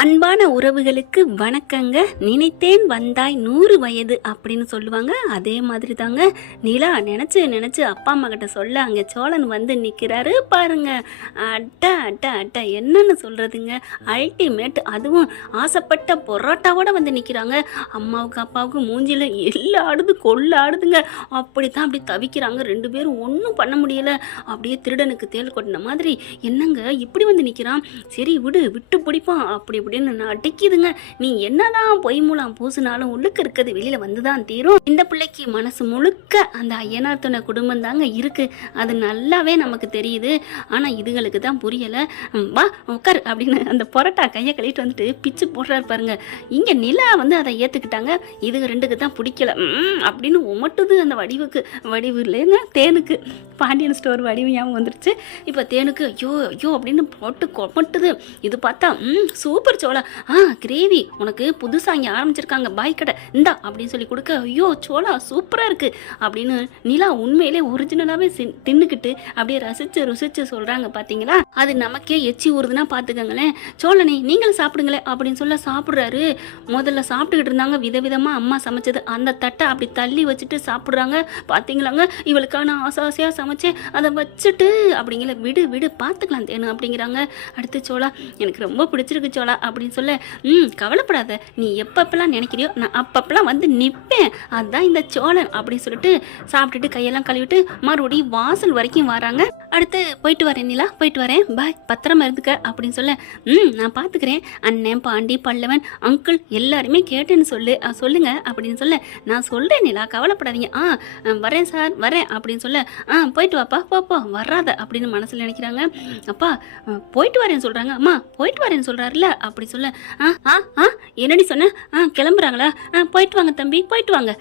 அன்பான உறவுகளுக்கு வணக்கங்க. நினைத்தேன் வந்தாய் 100 வயது அப்படின்னு சொல்லுவாங்க. அதே மாதிரி தாங்க நிலா நினச்சி அப்பா அம்மா கிட்ட சொல்ல அங்கே சோழன் வந்து நிற்கிறாரு பாருங்க. அட்ட என்னன்னு சொல்கிறதுங்க, அல்டிமேட். அதுவும் ஆசைப்பட்ட பொரோட்டாவோட வந்து நிற்கிறாங்க. அம்மாவுக்கு அப்பாவுக்கு மூஞ்சியில் எல்லாடுது கொள்ளாடுதுங்க. அப்படி தவிக்கிறாங்க. 2 பேரும் ஒன்றும் பண்ண முடியல. அப்படியே திருடனுக்கு தேல் கொட்டின மாதிரி என்னங்க இப்படி வந்து நிற்கிறான், சரி விட்டு பிடிப்பான் அப்படி அப்படின்னு அடிக்குதுங்க. நீ என்னதான் பொய் மூலம் பூசினாலும் உள்ளுக்கு இருக்கிறது வெளியில வந்துதான் தீரும். இந்த பிள்ளைக்கு மனசு முழுக்க அந்த ஐயனார் துணை குடும்பம் தாங்க இருக்கு. அது நல்லாவே நமக்கு தெரியுது. ஆனா இதுகளுக்கு தான் புரியல. வா உட்கார் அப்படின்னு அந்த பொரோட்டா கையை கழிட்டு வந்துட்டு பிச்சு போடுறாரு பாருங்க. இங்க நிலா வந்து அதை ஏத்துக்கிட்டாங்க. இதுங்க 2க்கு தான் பிடிக்கல அப்படின்னு உமட்டுது அந்த வடிவு இல்லைங்க தேனுக்கு. பாண்டியன் ஸ்டோர் வடிவு ஞாபகம் வந்துருச்சு. இப்போ தேனுக்கு ஐயோ அப்படின்னு போட்டு கொமட்டுது. இது பார்த்தா சூப்பர் சோளா, கிரேவி உனக்கு புதுசாக இங்கே ஆரம்பிச்சிருக்காங்க பாய் கடை இந்தா அப்படின்னு சொல்லி கொடுக்க, ஐயோ சோளா சூப்பராக இருக்குது அப்படின்னு நிலா உண்மையிலே ஒரிஜினலாகவே தின்னுக்கிட்டு அப்படியே ருசிச்சு சொல்கிறாங்க பார்த்தீங்களா. அது நமக்கே எச்சி ஊறுதுன்னா பார்த்துக்கங்களேன். சோழனே நீங்களும் சாப்பிடுங்களேன் அப்படின்னு சொல்ல சாப்பிட்றாரு. முதல்ல சாப்பிட்டுக்கிட்டு இருந்தாங்க விதவிதமாக அம்மா சமைச்சது. அந்த தட்டை அப்படி தள்ளி வச்சுட்டு சாப்பிட்றாங்க பார்த்தீங்களாங்க. இவளுக்கான ஆசையாக சமைச்சேன் அதை வச்சுட்டு அப்படிங்கிற விடு பார்த்துக்கலாம் தேனு அப்படிங்கிறாங்க. அடுத்து சோளா எனக்கு ரொம்ப பிடிச்சிருக்கு சோளா அப்படின்னு சொல்ல, கவலைப்படாத, நீ எப்பப்பெல்லாம் நினைக்கிறியோ நான் அப்பப்பெல்லாம் வந்து நிற்பேன், அதுதான் இந்த சோழன் அப்படின்னு சொல்லிட்டு சாப்பிட்டுட்டு கையெல்லாம் கழுவிட்டு மறுபடியும் வாசல் வரைக்கும் வராங்க. அடுத்து போயிட்டு வரேன் நிலா, போயிட்டு வரேன், பாய், பத்திரமா இருந்துக்க அப்படின்னு சொல்ல, நான் பார்த்துக்கிறேன், அண்ணன் பாண்டி பல்லவன் அங்கிள் எல்லாருமே கேட்டேன்னு சொல்லுங்க அப்படின்னு சொல்ல, நான் சொல்கிறேன் நிலா கவலைப்படாதீங்க, வரேன் சார் வரேன் அப்படின்னு சொல்ல, போயிட்டு வாப்பா போப்போ வராத அப்படின்னு மனசில் நினைக்கிறாங்க. அப்பா போயிட்டு வரேன்னு சொல்கிறாங்க, அம்மா போயிட்டு வரேன்னு சொல்கிறாருல்ல அப்படி சொல்ல, என்னடி சொன்ன, கிளம்புறாங்களா, போயிட்டு வாங்க தம்பி போயிட்டு வாங்க,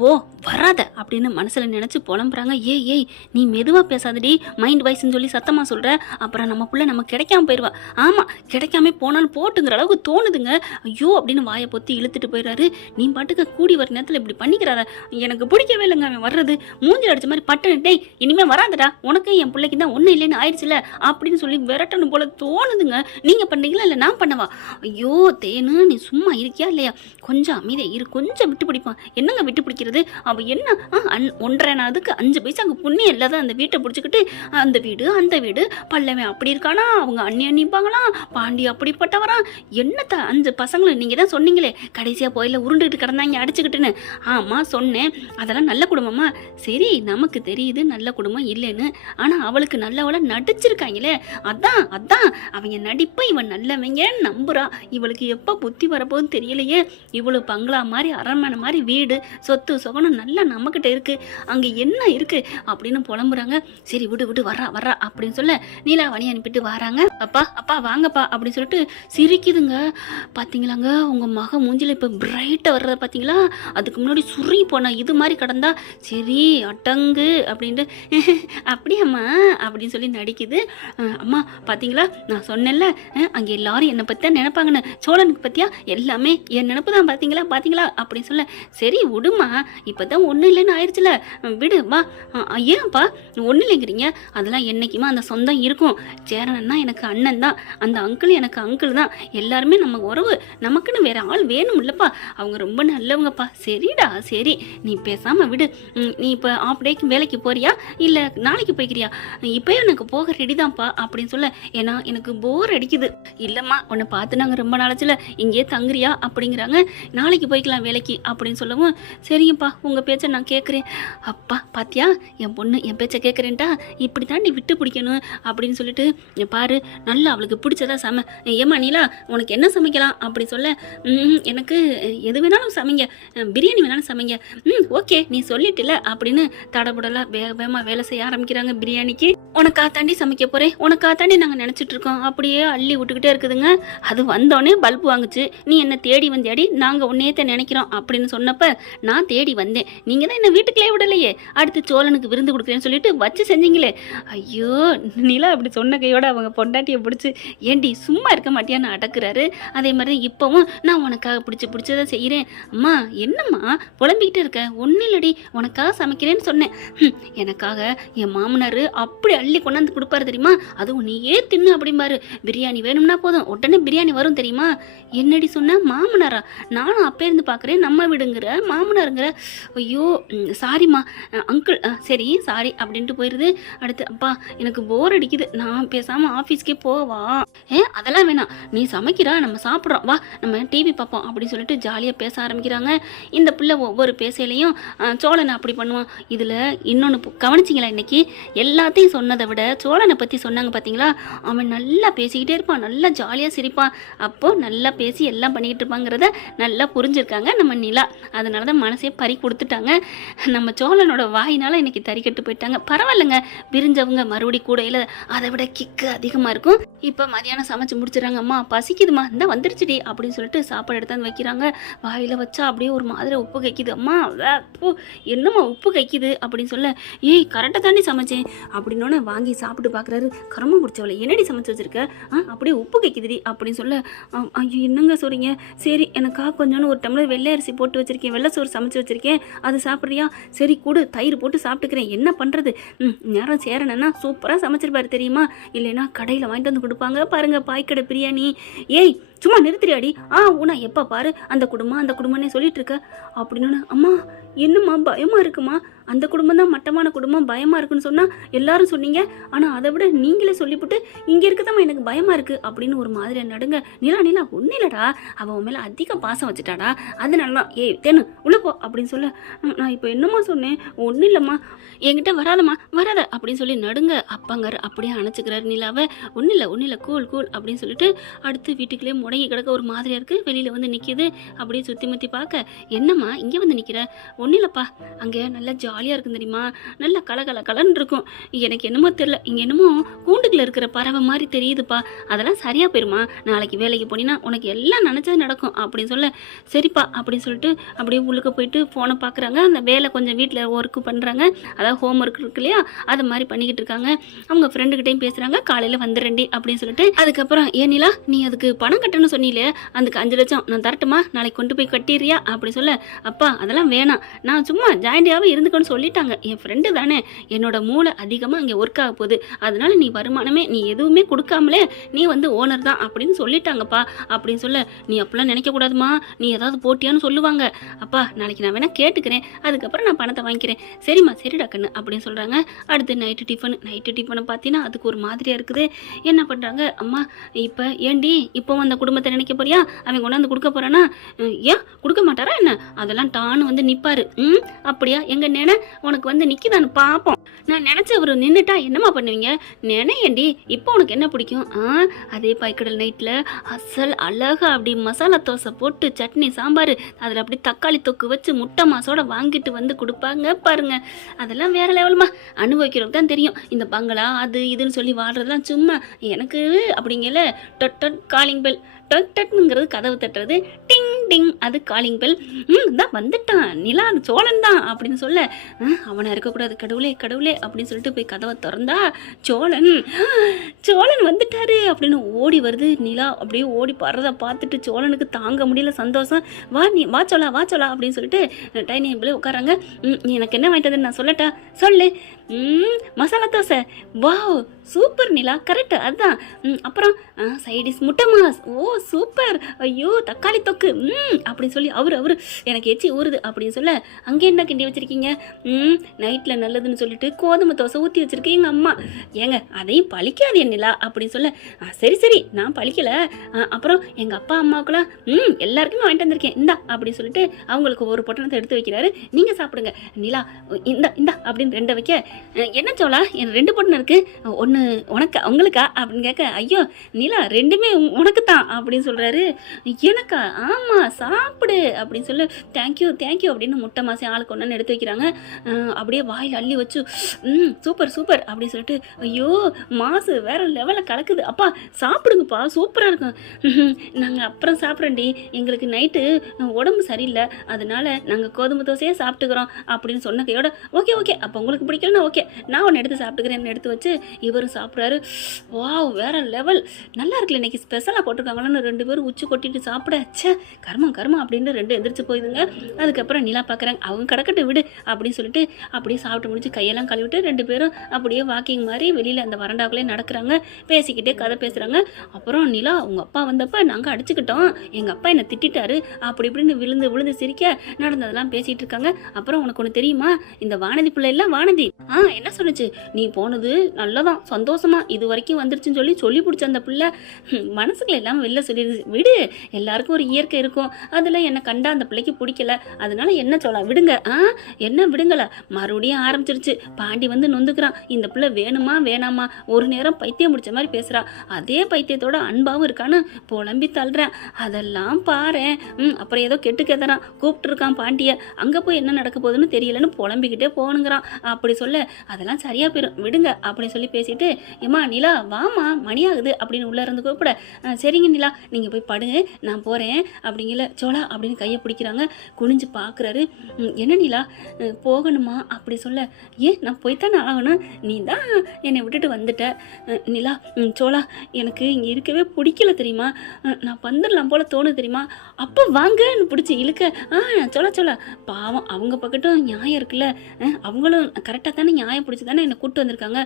போ வராத அப்படின்னு மனசில் நினச்சி புலம்புறாங்க. ஏய் நீ மெதுவாக பேசாதடி, மைண்ட் வாய்ஸ்ன்னு சொல்லி சத்தமாக சொல்கிற, அப்புறம் நம்ம பிள்ளை நம்ம கிடைக்காம போயிடுவா. ஆமாம் கிடைக்காம போனாலும் போட்டுங்கிற அளவுக்கு தோணுதுங்க. ஐயோ அப்படின்னு வாயை பொத்தி இழுத்துட்டு போயிடுறாரு. நீ பாட்டுக்கு கூடி வர நேரத்தில் இப்படி பண்ணிக்கிறார, எனக்கு பிடிக்கவே இல்லைங்க அவன் வர்றது, மூஞ்சில் அடிச்ச மாதிரி பட்டு, டேய் இனிமேல் வராதடா, உனக்கு என் பிள்ளைக்கு தான் ஒன்றும் இல்லைன்னு ஆயிடுச்சுல அப்படின்னு சொல்லி விரட்டணும் போல தோணுதுங்க. நீங்கள் பண்ணீங்களா இல்லை நான் பண்ணவா? ஐயோ தேனு நீ சும்மா இருக்கியா இல்லையா, கொஞ்சம் அமைதியாக இரு, கொஞ்சம் விட்டு பிடிப்பான். என்னங்க விட்டு பிடிக்கிறது, அவ என்ன 1.5 நாளுக்கு 5 பைசாக்கு புண்ணியம் இல்லாத அந்த வீட்டை பிடிச்சிக்கிட்டு அந்த வீடு பல்லவன் அப்படி இருக்கானா, அவங்க அண்ணிப்பாங்களா, பாண்டி அப்படிப்பட்டவரா, என்னத்த 5 பசங்களும் நீங்க தான் சொன்னீங்களே கடைசியா போயில உருண்டுகிட்டு கிடந்தாங்க அடிச்சுக்கிட்டுன்னு. ஆமா சொன்னேன், அதெல்லாம் நல்ல குடும்பமா, சரி நமக்கு தெரியுது நல்ல குடும்பம் இல்லைன்னு, ஆனா அவளுக்கு நல்லவள நடிச்சிருக்காங்களே, அதான் அவங்க நடிப்பை இவன் நல்லவங்க நம்புறா. இவளுக்கு எப்ப புத்தி வரப்போகுதுன்னு தெரியலையே. இவ்வளவு பங்களா மாதிரி அரண்மனை மாதிரி வீடு சொத்து சொகனம் நல்லா நம்மக்கிட்ட இருக்கு, அங்கே என்ன இருக்கு அப்படின்னு புலம்புறாங்க. சரி விடு வர்றா அப்படின்னு சொல்ல நீலா வணி அனுப்பிட்டு வராங்க. அப்பா வாங்கப்பா அப்படின்னு சொல்லிட்டு சிரிக்குதுங்க. பார்த்தீங்களாங்க உங்க மக மூஞ்சில இப்போ பிரைட்டாக வர்றத பார்த்தீங்களா, அதுக்கு முன்னாடி சுருங்கி போனா இது மாதிரி கடந்தா சரி அட்டங்கு அப்படின்ட்டு அப்படியாம்மா அப்படின்னு சொல்லி நடிக்குது. அம்மா பார்த்தீங்களா நான் சொன்னேன்ல அங்கே எல்லாரும் என்னை பற்றி தான் நினைப்பாங்கன்னு, சோழனுக்கு பற்றியா எல்லாமே என் நினப்பு தான் பார்த்தீங்களா அப்படின்னு சொல்ல, சரி விடுமா இப்போதான் ஒன்றும் இல்லைன்னு ஆயிடுச்சுல விடு வா. ஏன்ப்பா ஒன்றும் இல்லைங்கிறீங்க, அதெல்லாம் என்றைக்குமா அந்த சொந்தம் இருக்கும். சேரனா எனக்கு அண்ணன் தான், அந்த அங்கிள் எனக்கு அங்கிள் தான், எல்லாருமே நம்ம உறவு, நமக்குன்னு வேற ஆள் வேணும் இல்லைப்பா, அவங்க ரொம்ப நல்லவங்கப்பா. சரிடா சரி நீ பேசாமல் விடு. நீ இப்போ ஆஃப் டேக்கு வேலைக்கு போறியா இல்லை நாளைக்கு போய்க்கிறியா? இப்போயே எனக்கு போக ரெடி தான்ப்பா அப்படின்னு சொல்ல, ஏன்னா எனக்கு போர் அடிக்குது. இல்லைம்மா உன்னை பார்த்து நாங்கள் ரொம்ப நாளைச்சில் இங்கேயே தங்குறியா அப்படிங்கிறாங்க. நாளைக்கு போய்க்கலாம் வேலைக்கு அப்படின்னு சொல்லவும், சரிங்கப்பா உங்கள் பேச்சை நான் கேட்குறேன். அப்பா பாத்தியா என் பொண்ணு என் பேச்சை கேட்குறேன்ட்டா, இப்படி தான் நீ விட்டு பிடிக்கணும் அப்படின்னு சொல்லிட்டு, பாரு நல்லா அவளுக்கு பிடிச்சதா ஏமா நீலா உனக்கு என்ன சமைக்கலாம் அப்படி சொல்ல, எனக்கு எது வேணாலும் சமைங்க, பிரியாணி வேணாலும் சமைங்க, ஓகே நீ சொல்லிட்டில அப்படின்னு தடபுடலாம் வேகமாக வேலை செய்ய ஆரம்பிக்கிறாங்க. பிரியாணிக்கு உனக்கா தாண்டி சமைக்க போகிறேன், உனக்கா தாண்டி நாங்கள் நினச்சிட்டு இருக்கோம் அப்படியே அள்ளி விட்டுக்கிட்டே இருக்குதுங்க. அது வந்தோடனே பல்பு வாங்குச்சு, நீ என்ன தேடி வந்தேடி நாங்கள் உன்னையத்தை நினைக்கிறோம் அப்படின்னு சொன்னப்ப, நான் தேடி தேடி வந்தேன். நீங்கள் தான் என்ன வீட்டுக்குள்ளே விடலையே, அடுத்து சோழனுக்கு விருந்து கொடுக்குறேன்னு சொல்லிட்டு வச்சு செஞ்சீங்களே. ஐயோ நிலா அப்படி சொன்ன கையோட அவங்க பொண்டாட்டியை பிடிச்சி ஏண்டி சும்மா இருக்க மாட்டியான்னு அடக்குறாரு. அதே மாதிரி இப்போவும் நான் உனக்காக பிடிச்சதை செய்கிறேன். அம்மா என்னம்மா புலம்பிக்கிட்டே இருக்க? ஒன்றும் இல்லடி, உனக்காக சமைக்கிறேன்னு சொன்னேன். எனக்காக என் மாமனார் அப்படி அள்ளி கொண்டாந்து கொடுப்பாரு தெரியுமா, அதுவும் நீயே தின்னு அப்படிம்பாரு. பிரியாணி வேணும்னா போதும் உடனே பிரியாணி வரும் தெரியுமா. என்னடி சொன்ன மாமனாரா? நானும் அப்பே இருந்து பார்க்குறேன் நம்ம வீடுங்கிற மாமனாருங்கிற. ஐயோ சாரிம்மா அங்கிள், சரி சாரி அப்படின்ட்டு போயிடுது. அடுத்து அப்பா எனக்கு போர் அடிக்குது, நான் பேசாமல் ஆஃபீஸ்க்கே போவா? அதெல்லாம் வேணாம், நீ சமைக்கிறா, நம்ம சாப்பிட்றோம், வா நம்ம டிவி பார்ப்போம் அப்படின்னு சொல்லிட்டு ஜாலியாக பேச ஆரம்பிக்கிறாங்க. இந்த பிள்ளை ஒவ்வொரு பேசையிலையும் சோழனை அப்படி பண்ணுவான். இதில் இன்னொன்று கவனிச்சிங்களா, இன்னைக்கு எல்லாத்தையும் சொன்னதை விட சோழனை பற்றி சொன்னாங்க பார்த்தீங்களா, அவன் நல்லா பேசிக்கிட்டே இருப்பான், நல்லா ஜாலியாக சிரிப்பான். அப்போது நல்லா பேசி எல்லாம் பண்ணிக்கிட்டு இருப்பாங்கிறத நல்லா புரிஞ்சுருக்காங்க நம்ம நிலா. அதனால தான் மனசே பறி கொடுத்துட்டாங்க. நம்ம சோழனோட வாயினால் இன்னைக்கு தறிக்கட்டு போயிட்டாங்க. பரவாயில்லைங்க, பிரிஞ்சவங்க மறுபடி கூடையில் அதை விட கிக்கு அதிகமாக இருக்கும். இப்போ மதியானம் சமைச்சு முடிச்சிடறாங்க. அம்மா பசிக்குதுமா, இந்த வந்துருச்சுடி அப்படின்னு சொல்லிட்டு சாப்பாடு எடுத்தாந்து வைக்கிறாங்க. வாயில் வச்சா அப்படியே ஒரு மாதிரி உப்பு கைக்குது. அம்மா என்னம்மா உப்பு கைக்குது அப்படின்னு சொல்ல, ஏய் கரெக்டாக தாண்டி சமைச்சேன் அப்படின்னோன்னு வாங்கி சாப்பிட்டு பார்க்குறாரு. கரம பிடிச்சவளை என்னடி சமைச்சு வச்சிருக்க, அப்படியே உப்பு கைக்குதுடி அப்படின்னு சொல்ல, ஐயோ என்னங்க சொல்கிறீங்க, சரி எனக்காக கொஞ்சோன்னு ஒரு டம்ளர் வெள்ளை அரிசி போட்டு வச்சிருக்கேன், வெள்ளை சோறு சமைச்சு வச்சிருக்கேன், அது சாப்பிட்றியா? சரி கூடு, தயிர் போட்டு சாப்பிட்டுக்கிறேன், என்ன பண்ணுறது. நேரம் சேரணுன்னா சூப்பராக சமைச்சிருப்பாரு தெரியுமா, இல்லைன்னா கடையில் வாங்கிட்டு வந்து கொடுப்பாங்க பாருங்க பாய்க்கடை பிரியாணி. ஏய் சும்மா நிறுத்துறியாடி, உனா எப்போ பாரு அந்த குடும்பம்னே சொல்லிட்டு இருக்க அப்படின்னு. அம்மா என்னம்மா பயமாக இருக்குமா, அந்த குடும்பம் தான் மட்டமான குடும்பம், பயமாக இருக்குன்னு சொன்னால் எல்லாரும் சொன்னீங்க, ஆனால் அதை விட நீங்களே சொல்லிவிட்டு இங்கே இருக்கதாம்மா எனக்கு பயமாக இருக்குது அப்படின்னு ஒரு மாதிரி நடுங்க. நிலா ஒன்றும் இல்லைடா, அவன் மேலே அதிக பாசம் வச்சுட்டாடா, அதனால தான். ஏய் தேனு உள்ளே போ அப்படின்னு சொல்ல, நான் இப்போ என்னம்மா சொன்னேன், ஒன்றும் இல்லைம்மா, என்கிட்ட வராதம்மா வராத அப்படின்னு சொல்லி நடுங்க. அப்பாங்கார் அப்படியே அணைச்சிக்கிறாரு நிலாவை. ஒன்றும் இல்லை கூல் அப்படின்னு சொல்லிட்டு அடுத்து வீட்டுக்குள்ளே முடங்கி கிடக்க ஒரு மாதிரியாக இருக்குது. வெளியில் வந்து நிற்கிது. அப்படியே சுற்றி முற்றி பார்க்க, என்னம்மா இங்கே வந்து நிற்கிற? ஒன்றும் இல்லைப்பா, அங்கே நல்லா ஜாலியாக இருக்கும் தெரியுமா, நல்லா கலன்னு இருக்கும். எனக்கு என்னமோ தெரியல, இங்கே என்னமோ கூண்டுக்குள்ள இருக்கிற பறவை மாதிரி தெரியுதுப்பா, அதெல்லாம் சரியாக போயிருமா, நாளைக்கு வேலைக்கு போனீங்கன்னா உனக்கு எல்லாம் நினச்சது நடக்கும் அப்படின்னு சொல்ல, சரிப்பா அப்படின்னு சொல்லிட்டு அப்படியே உள்ளுக்க போயிட்டு ஃபோனை பார்க்குறாங்க. அந்த வேலை கொஞ்சம் வீட்டில் ஒர்க்கு பண்ணுறாங்க, அதாவது ஹோம் ஒர்க் இருக்கு இல்லையா, அது மாதிரி பண்ணிக்கிட்டு இருக்காங்க. அவங்க ஃப்ரெண்டுக்கிட்டையும் பேசுகிறாங்க, காலையில் வந்துடுறேன்டி அப்படின்னு சொல்லிட்டு. அதுக்கப்புறம் ஏனிலா நீ அதுக்கு பணம் கட்டணும்னு சொன்னீங்களே, அதுக்கு 5 லட்சம் நான் தரட்டுமா, நாளைக்கு கொண்டு போய் கட்டிடுறியா அப்படி சொல்ல, அப்பா அதெல்லாம் வேணாம், நான் சும்மா ஜாயிண்டியாகவே இருந்துக்கணும்னு சொல்லிட்டாங்க, என் ஃப்ரெண்டு தானே, என்னோட மூளை அதிகமாக இங்கே ஒர்க் ஆக போகுது, அதனால நீ வருமானமே நீ எதுவுமே கொடுக்காமலே நீ வந்து ஓனர் தான் அப்படின்னு சொல்லிட்டாங்கப்பா அப்படின்னு சொல்ல, நீ அப்படிலாம் நினைக்கக்கூடாதுமா, நீ ஏதாவது போட்டியான்னு சொல்லுவாங்க, அப்பா நாளைக்கு நான் வேணா கேட்டுக்கிறேன், அதுக்கப்புறம் நான் பணத்தை வாங்கிக்கிறேன், சரிம்மா சரிடா கண்ணு அப்படின்னு சொல்கிறாங்க. அடுத்து நைட்டு டிஃபனை பார்த்தீங்கன்னா அதுக்கு ஒரு மாதிரியாக இருக்குது. என்ன பண்ணுறாங்க, அம்மா இப்போ ஏண்டி இப்போ அந்த குடும்பத்தை நினைக்க போறியா, அவன் கொண்டாந்து கொடுக்க போகிறானா, ஏன் கொடுக்க மாட்டாரா என்ன, அதெல்லாம் டான்னு வந்து நிற்பாரு. அப்படியா, எங்கள் நினை உனக்கு வந்து நிற்கிதான்னு பார்ப்போம், நான் நினச்சி அவர் நின்றுட்டா என்னம்மா பண்ணுவீங்க, நினையண்டி இப்போ உனக்கு என்ன பிடிக்கும், அதே பாய்க்கடல் நைட்டில் அசல் அழகா அப்படி மசாலா தோசை போட்டு சட்னி சாம்பார், அதில் அப்படி தக்காளி தொக்கு வச்சு முட்டை மாசோட வாங்கிட்டு வந்து கொடுப்பாங்க பாருங்க, அதெல்லாம் வேற லெவல்மா, அனுபவிக்கிறவங்க தான் தெரியும். இந்த பங்களா அது இதுன்னு சொல்லி வாழ்றதுலாம் சும்மா எனக்கு அப்படிங்கல. டொட் காலிங் பெல், டொட்ங்கிறது கதவு தட்டுறது, டிங் டிங் அது காலிங் பெல். தான் வந்துட்டான் நிலா, அது சோழன் தான் அப்படின்னு சொல்ல, அவனை இருக்கக்கூடாது கடவுளே அப்படின்னு சொல்லிட்டு போய் கதவை திறந்தா சோழன் வந்துட்டாரு அப்படின்னு ஓடி வருது. நிலா அப்படியே ஓடி பறதை பார்த்துட்டு சோழனுக்கு தாங்க முடியல சந்தோஷம். வா சோழா அப்படின்னு சொல்லிட்டு டைனிங் டேபிள் உட்காராங்க. எனக்கு என்ன வாங்கிட்டு வந்து நான் சொல்லட்டா, சொல்லு. மசாலா தோசை, வாவ் சூப்பர் நிலா, கரெக்ட் அதுதான். அப்புறம் சைடிஸ் முட்டை மாஸ், ஓ சூப்பர், ஐயோ தக்காளி தொக்கு அப்படின்னு சொல்லி அவரு எனக்கு எச்சி ஊறுது அப்படின்னு சொல்ல, அங்கே என்ன கிண்டி வச்சிருக்கீங்க, நைட்டில் நல்லதுன்னு சொல்லிட்டு கோதுமை தோசை ஊற்றி வச்சிருக்கேன் எங்கள் அம்மா, ஏங்க அதையும் பழிக்காது நிலா அப்படின்னு சொல்ல, சரி நான் பழிக்கலை, அப்புறம் எங்கள் அப்பா அம்மாவுக்குலாம் எல்லாருக்குமே வாங்கிட்டு வந்திருக்கேன் இந்தா அப்படின்னு சொல்லிட்டு அவங்களுக்கு ஒரு பொட்டணத்தை எடுத்து வைக்கிறாரு, நீங்கள் சாப்பிடுங்க நிலா, இந்தா அப்படின்னு 2 வைக்க, என்ன சோளா என் 2 பொண்ணு இருக்கு, ஒன்று உங்களுக்கா அப்படின்னு கேட்க, ஐயோ நிலா 2மே உனக்கு தான் அப்படின்னு சொல்கிறாரு. எனக்கா? ஆமாம் சாப்பிடு அப்படின்னு சொல்லி தேங்க்யூ அப்படின்னு முட்டை மாசி ஆளுக்கு ஒன்று எடுத்து வைக்கிறாங்க. அப்படியே வாயில் அள்ளி வச்சு சூப்பர் சூப்பர் அப்படின்னு சொல்லிட்டு, ஐயோ மாசு வேற லெவலில் கலக்குது, அப்பா சாப்பிடுங்கப்பா சூப்பராக இருக்கும். நாங்கள் அப்புறம் சாப்பிட்றேன்டி, எங்களுக்கு நைட்டு உடம்பு சரியில்லை, அதனால நாங்கள் கோதுமை தோசையே சாப்பிட்டுக்கிறோம் அப்படின்னு சொன்ன கையோட, ஓகே அப்போ உங்களுக்கு பிடிக்கலன்னா ஓகே நான் ஒன்று எடுத்து சாப்பிட்டுக்கிறேன்னு எடுத்து வச்சு இவரும் சாப்பிட்றாரு. வாவ் வேற லெவல், நல்லா இருக்குல்ல இன்னைக்கு ஸ்பெஷலாக போட்டிருக்காங்களான்னு 2 பேரும் உச்சி கொட்டிட்டு சாப்பிட, ச்சே கர்மம் அப்படின்னு 2 எந்திரிச்சு போயிடுங்க. அதுக்கப்புறம் நிலா பார்க்குறாங்க, அவங்க கிடக்கட்டு விடு அப்படின்னு சொல்லிட்டு அப்படியே சாப்பிட்டு முடிச்சு கையெல்லாம் கழுவிட்டு 2 பேரும் அப்படியே வாக்கிங் மாதிரி வெளியில் அந்த வறண்டாக்குள்ளே நடக்கிறாங்க, பேசிக்கிட்டே கதை பேசுகிறாங்க. அப்புறம் நிலா உங்கள் அப்பா வந்தப்போ நாங்கள் அடிச்சுக்கிட்டோம், எங்கள் அப்பா என்னை திட்டாரு அப்படி இப்படின்னு விழுந்து சிரிக்க நடந்ததெல்லாம் பேசிகிட்டு இருக்காங்க. அப்புறம் உனக்கு ஒன்று தெரியுமா, இந்த வானதி பிள்ளை இல்லை வானதி என்ன சொன்னுச்சு, நீ போனது நல்லதான் சந்தோஷமா இது வரைக்கும் வந்துருச்சுன்னு சொல்லி பிடிச்ச அந்த பிள்ளை மனசுக்குள்ள எல்லாம் வெளில சொல்லிடுது, விடு எல்லாருக்கும் ஒரு இயற்கை இருக்கும், அதில் என்னை கண்டா அந்த பிள்ளைக்கு பிடிக்கல, அதனால என்ன சொல்ல விடுங்க. என்ன விடுங்கள, மறுபடியும் ஆரம்பிச்சிருச்சு, பாண்டி வந்து நொந்துக்கிறான், இந்த பிள்ளை வேணுமா வேணாமா, ஒரு நேரம் பைத்தியம் முடிச்ச மாதிரி பேசுகிறா, அதே பைத்தியத்தோட அன்பாவும் இருக்கான்னு புலம்பி தள்ளுறேன், அதெல்லாம் பாரு. அப்புறம் ஏதோ கெட்டு கேட்குறான், கூப்பிட்டு இருக்கான் பாண்டியை, அங்கே போய் என்ன நடக்க போகுதுன்னு தெரியலன்னு புலம்பிக்கிட்டே போகணுங்கிறான். அப்படி சொல்ல அதெல்லாம் சரியா போயிடும் விடுங்க அப்படின்னு சொல்லி பேசிட்டு, ஏமா நிலா வாமா மணி ஆகுது அப்படின்னு உள்ள இருந்து கூப்பிட, சரிங்க நிலா நீங்கள் போய் படுங்க நான் போகிறேன் அப்படிங்கல சோளா அப்படின்னு கையை பிடிக்கிறாங்க. குனிஞ்சு பார்க்குறாரு, என்ன நிலா போகணுமா அப்படி சொல்ல, ஏன் நான் போய்த்தானே ஆகணும், நீ தான் என்னை விட்டுட்டு வந்துட்ட. நிலா சோளா எனக்கு இங்கே இருக்கவே பிடிக்கல தெரியுமா, நான் வந்துடலாம் போல தோணு தெரியுமா, அப்போ வாங்கன்னு பிடிச்சி இழுக்க, சோளா பாவம் அவங்க பக்கட்டும் நியாயம் இருக்குல்ல, அவங்களும் கரெக்டாக தானே நியாயம் பிடிச்சி தானே என்னை கூப்பிட்டு வந்திருக்காங்க,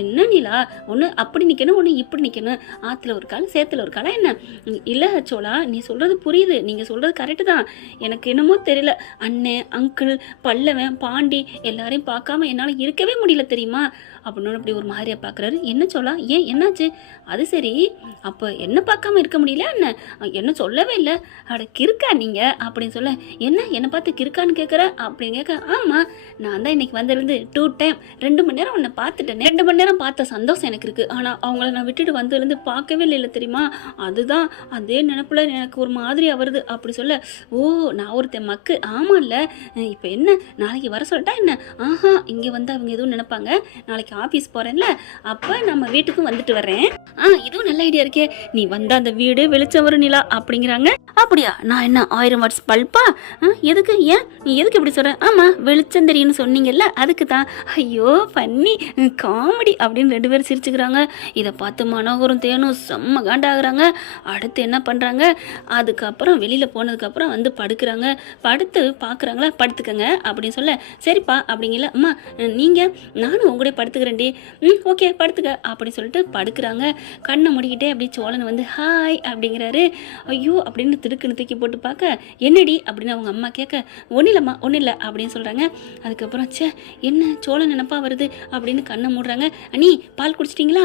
என்ன நிலா ஒன்று அப்படி நிற்கணும் ஒன்று இப்படி நிற்கணும், ஆற்றுல ஒரு கால் சேத்துல ஒரு காலம் என்ன, இல்லை சோளா நீ சொல்கிறது புரியுது, நீங்கள் சொல்கிறது கரெக்டு தான், எனக்கு என்னமோ தெரியல, அண்ணன் அங்கிள் பல்லவன் பாண்டி எல்லாரையும் பார்க்காம என்னால் இருக்கவே முடியல தெரியுமா அப்படின்னு அப்படி ஒரு மாதிரியா பார்க்குறாரு. என்ன சோளா ஏன் என்னாச்சு, அது சரி அப்போ என்ன பார்க்காம இருக்க முடியல என்ன சொல்லவே இல்லை, அட கிறுக்கா நீங்கள் அப்படின்னு சொல்ல, என்னை பார்த்து கிறுக்கான்னு கேட்குற அப்படின்னு கேட்க, ஆமாம் நான் தான் இன்னைக்கு வந்திருந்து 2 டைம் 2 மணி நேரம் உன்னை பார்த்துட்டேன், 2 மணி நேரம் பார்த்த சந்தோஷம் எனக்கு இருக்குது, ஆனால் அவங்கள நான் விட்டுட்டு வந்ததுலேருந்து பார்க்கவே இல்லை தெரியுமா, அதுதான் அதே நினைப்பில் எனக்கு ஒரு மாதிரியாக வருது அப்படி சொல்ல, ஓ நான் ஒருத்தன் மக்கு ஆமாம் இல்லை, இப்போ என்ன நாளைக்கு வர சொல்லிட்டா என்ன, இங்கே வந்து அவங்க எதுவும் நினைப்பாங்க, நாளைக்கு ஆஃபீஸ் போகிறேன்ல அப்போ நம்ம வீட்டுக்கும் வந்துட்டு வர்றேன், இதுவும் நல்ல ஐடியா இருக்கே, நீ வந்த அந்த வீடு வெளிச்சம் வரும் நிலா அப்படிங்கிறாங்க. அப்படியா நான் என்ன 1000 வாட்ஸ் பல்பா, எதுக்கு ஏன் நீ எதுக்கு இப்படி சொல்கிற, ஆமாம் வெளிச்சம் தெரியும்னு சொன்னீங்கல்ல அதுக்கு தான், ஐயோ பண்ணி காமெடி அப்படின்னு 2 பேரும் சிரிச்சுக்கிறாங்க. இதை பார்த்து மனோகரும் தேனும் செம்ம காண்டாகிறாங்க. அடுத்து என்ன பண்ணுறாங்க, அதுக்கப்புறம் வெளியில் போனதுக்கப்புறம் வந்து படுக்கிறாங்க, படுத்து பார்க்குறாங்களா, படுத்துக்கங்க அப்படின்னு சொல்ல, சரிப்பா அப்படிங்கல, அம்மா நீங்கள் நானும் உங்களே படுத்துக்கிறேன்டி, ஓகே படுத்துக்க அப்படின்னு சொல்லிட்டு படுக்கிறாங்க. கண்ணை முடிக்கிட்டே அப்படி சோழன் வந்து ஹாய் அப்படிங்கிறாரு. ஐயோ அப்படின்னு திடுக்குன்னு தூக்கி போட்டு பார்க்க, என்னடி அப்படின்னு அவங்க அம்மா கேட்க, ஒன்றும் இல்லைம்மா ஒன்றும் இல்லை அப்படின்னு சொல்கிறாங்க. அதுக்கப்புறம் சே என்ன சோழன் நினப்பா வருது அப்படின்னு கண்ணை மூடுறாங்க. அண்ணி பால் குடிச்சிட்டிங்களா,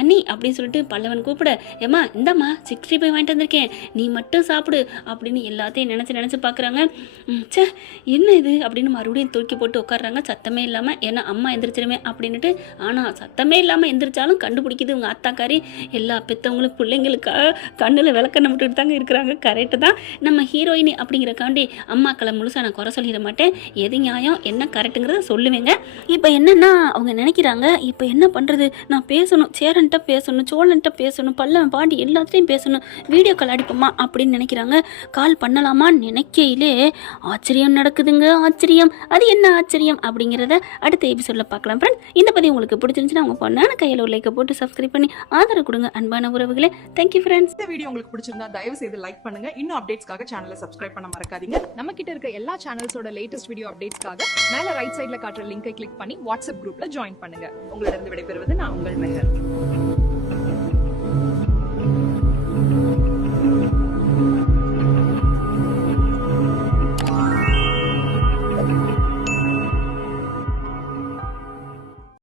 அண்ணி அப்படின்னு சொல்லிட்டு பல்லவன் கூப்பிட, ஏம்மா இந்தாம்மா 65 வாங்கிட்டு வந்திருக்கேன் நீ மட்டும் சாப்பிடு அப்படின்னு எல்லாத்தையும் நினச்சி பார்க்குறாங்க. சே என்ன இது அப்படின்னு மறுபடியும் தூக்கி போட்டு உட்காடுறாங்க சத்தமே இல்லாமல், ஏன்னா அம்மா எந்திரிச்சிருமே அப்படின்ட்டு. ஆனால் சத்தமே இல்லாமல் எந்திரிச்சாலும் கண்டுபிடிக்குது உங்கள் அத்தாக்காரி, எல்லா பெற்றவங்களும் பிள்ளைங்களுக்காக கண்ணில் விளக்கண்ணை விட்டுட்டு தாங்க இருக்கிறாங்க. கரெக்டு தான், நம்ம ஹீரோயினி அப்படிங்கிறக்காண்டி அம்மாக்களை முழுசாக நான் குறை சொல்லிட மாட்டேன், எது நியாயம் என்ன கரெக்டுங்கிறத சொல்லுவேங்க. இப்போ என்னன்னா அவங்க நினைக்கிறாங்க, இப்போ என்ன பண்ணுறது, நான் பேசணும் சேரன்ட்ட பேசணும் சோழன்ட்ட பேசணும் பல்லவன் பாண்டி எல்லாத்தையும் பேசணும், வீடியோ கால் அடிப்போமா அப்படின்னு நினைக்கிறாங்க. கால் பண்ணலாமான்னு நினைக்கையிலே ஆச்சரியம் நடக்குதுங்க. ஆச்சரியம், அது என்ன ஆச்சரியம் அப்படிங்கிறத அடுத்த எபிசோடில் பார்க்கலாம் ஃப்ரெண்ட். இந்த பதிவு உங்களுக்கு பிடிச்சிருந்துச்சுன்னா அவங்க பொண்ணான கையில் ஒரு லைக்கை போட்டு சப்ஸ்கிரைப் பண்ணி ஆதரவு கொடுங்க அன்பான உறவுகளே. Thank you friends. இந்த வீடியோ உங்களுக்கு பிடிச்சிருந்தா தயவு செய்து லைக் பண்ணுங்க, இன்னும் அப்டேட்ஸ்க்காக சேனலை சப்ஸ்கிரைப் பண்ண மறக்காதீங்க. நம்ம கிட்ட இருக்க எல்லா சேனல்ஸோட லேட்டஸ்ட் வீடியோ அப்டேட்ஸ்க்காக மேல ரைட் சைடுல காட்டுற லிங்கை கிளிக் பண்ணி வாட்ஸ்அப் குரூப்ல ஜாயின் பண்ணுங்க. உங்களிடம் விடைபெறுவது நான் உங்கள் மெஹர்.